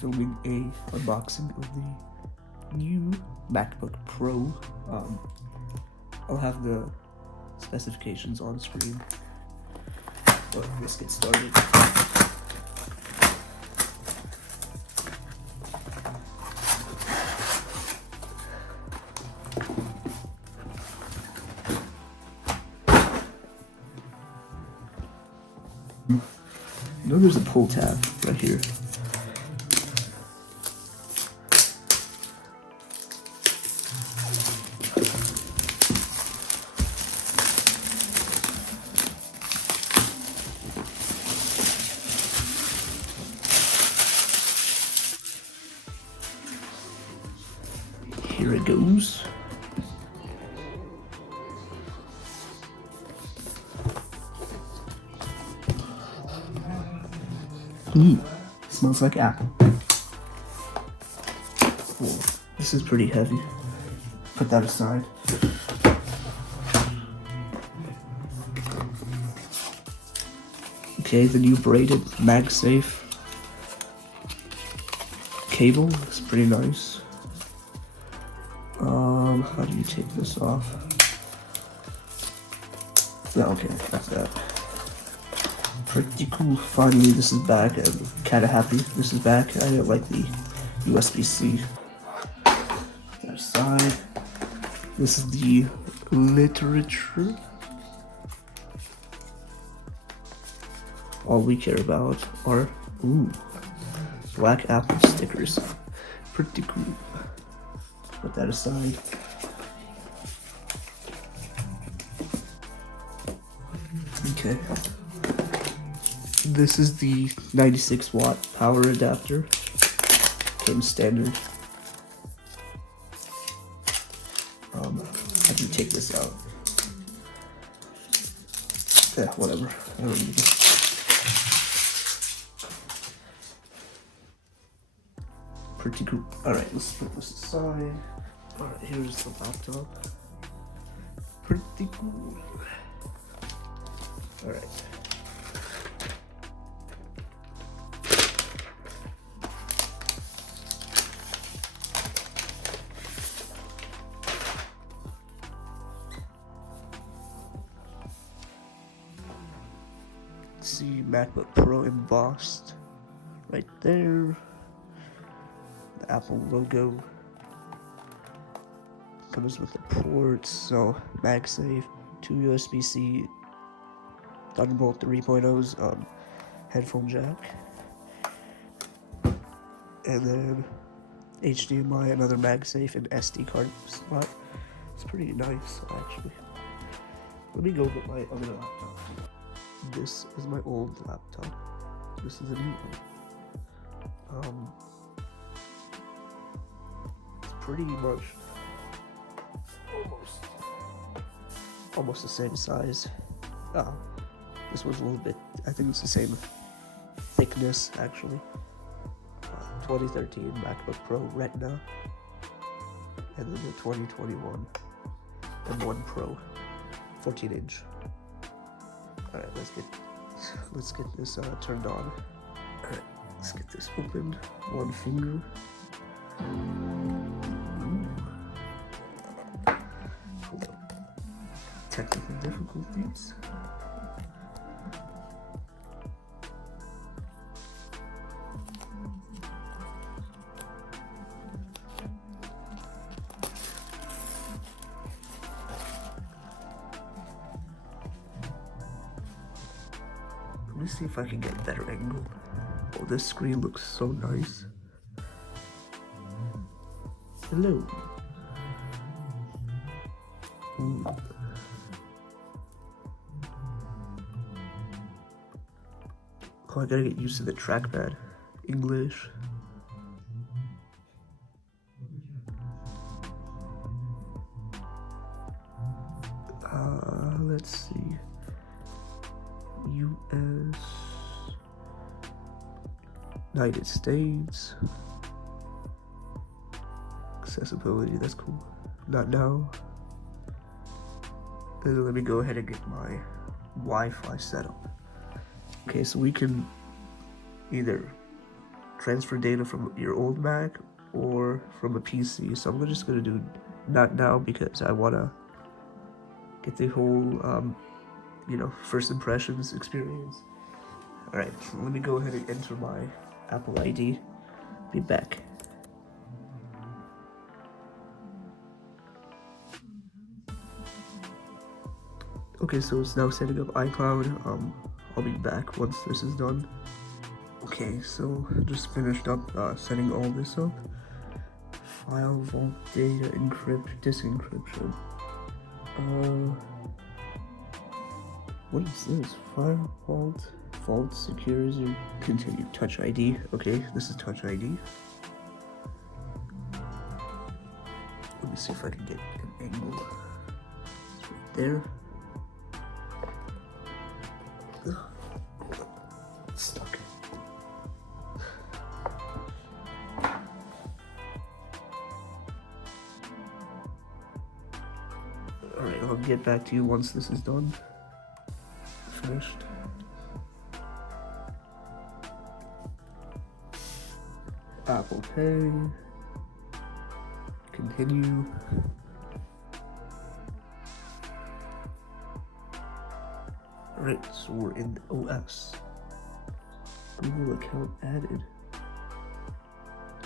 filming a unboxing of the new MacBook Pro. I'll have the specifications on screen, but let's get started. You know, there's a pull tab right here. Here it goes. Smells like apple. Oh, this is pretty heavy. Put that aside. Okay, the new braided MagSafe cable is pretty nice. How do you take this off? Yeah, okay, that's that. Pretty cool. Finally, this is back. I'm kind of happy this is back. I didn't like the USB-C. That aside. This is the literature. All we care about are black apple stickers. Pretty cool. Put that aside. Okay. This is the 96 watt power adapter. Came standard. How do you take this out? Yeah, whatever. I don't need it. Pretty cool. Alright, let's put this aside. Alright, here's the laptop. Pretty cool. Alright. See MacBook Pro embossed right there. The Apple logo. Comes with the ports, so MagSafe, 2 USB-C, Thunderbolt 3.0's headphone jack, and then HDMI, another MagSafe, and SD card slot. It's pretty nice, actually. Let me go get my other laptop. This is my old laptop. This is a new one. It's pretty much almost the same size. This one's a little bit, I think it's the same thickness, actually. 2013 MacBook Pro Retina, and then the 2021 M1 Pro 14-inch. Alright, let's get this turned on. Alright, let's get this opened. One finger. Hold on. Technical difficulties. Let me see if I can get a better angle. Oh, this screen looks so nice. Hello. Ooh. Oh, I gotta get used to the trackpad. English. Let's see. US, United States, accessibility, that's cool. Not now. And then let me go ahead and get my Wi-Fi set up. Okay, so we can either transfer data from your old Mac or from a PC. So I'm just gonna do that now because I wanna get the whole, first impressions experience. All right, let me go ahead and enter my Apple ID. Be back. Okay, so it's now setting up iCloud. I'll be back once this is done. Okay, so just finished up setting all this up. File, vault, data, encrypt, disk encryption. What is this? File, vault secures your continue. Touch ID. Okay, this is Touch ID. Let me see if I can get an angle. It's right there. It's stuck. Alright, I'll get back to you once this is done. Finished. Apple Pay. Continue. Alright, so we're in the OS. Google account added.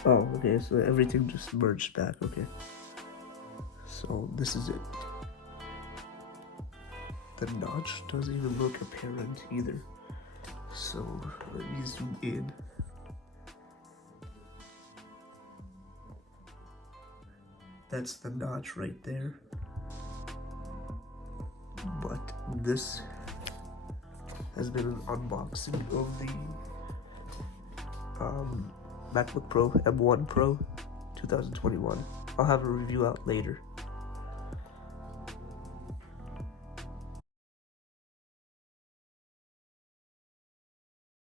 Oh, okay, so everything just merged back, okay. So this is it. The notch doesn't even look apparent either. So let me zoom in. That's the notch right there. But this has been an unboxing of the MacBook Pro M1 Pro 2021. I'll have a review out later.